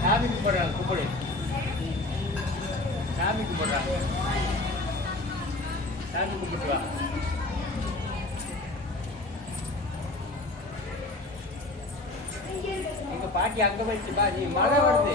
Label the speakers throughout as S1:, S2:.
S1: சாமி போடுறாங்க கும்பிடு சாமி போடுறாங்க சாமி கும்பிட்டு வா எங்க பாட்டி அங்க வச்சு நீ மழை வருது.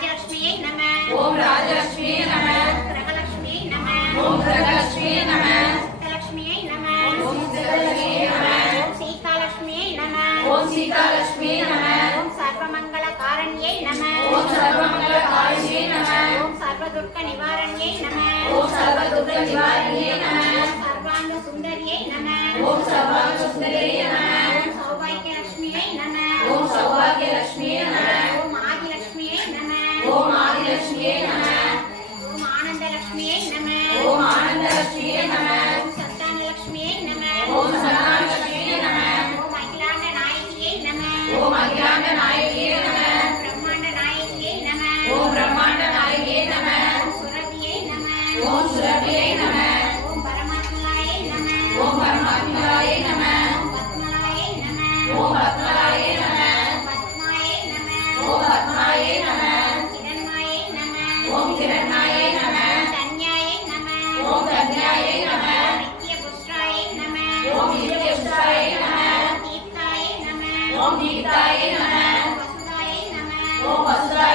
S2: ராஜலட்சுமியே நம ஓம் ராஜலட்சுமியே நம கிரகலட்சுமியே நம ஓம் கிரகலட்சுமியே நம சித்தலட்சுமியே நம ஓம் சித்தலட்சுமியே நம ஓம் சீதாலட்சுமியே நம ஓம் சீதாலட்சுமியே நம ஓம் சர்வமங்கள காரண்யே நம ஓம் சர்வமங்கள காரண்யே நம ஓம் சர்வதுர்க்க நிவாரண்யே நம ஓம் சர்வதுர்க்க நிவாரண்யே நம ஓம் சர்வாங்க சுந்தரியே நம ஓம் சர்வாங்க சுந்தரியே நம ஓம் சௌபாகிய லட்சுமியே நம ஓம் சௌபாகிய லட்சுமியே நம ஓம் ஆதிலட்சுமியே நம ஓம் ஆதிலட்சுமியே நம ஓம் ஆனந்தலட்சுமியே நம ஓம் ஆனந்தலட்சுமியே நம ஓம் சந்தானலட்சுமியே நம ஓம் சந்தானலட்சுமியே நம ஓம் அகிலாண்ட நாயகியே நம ஓம் அகிலாண்ட நாயகியே நம பிரம்மாண்ட நாயகியே நம ஓம் பிரம்மாண்ட நாயகியே நம ஓம் சுரபியே நம ஓம் சுரபியே நம ஓம் பரமாத்மலாயே நம ஓம் ஓம் தீப்தாயே நம ஓம் தீப்தாயே நம ஓம் வசுதாயே நம ஓம் வசுதாயே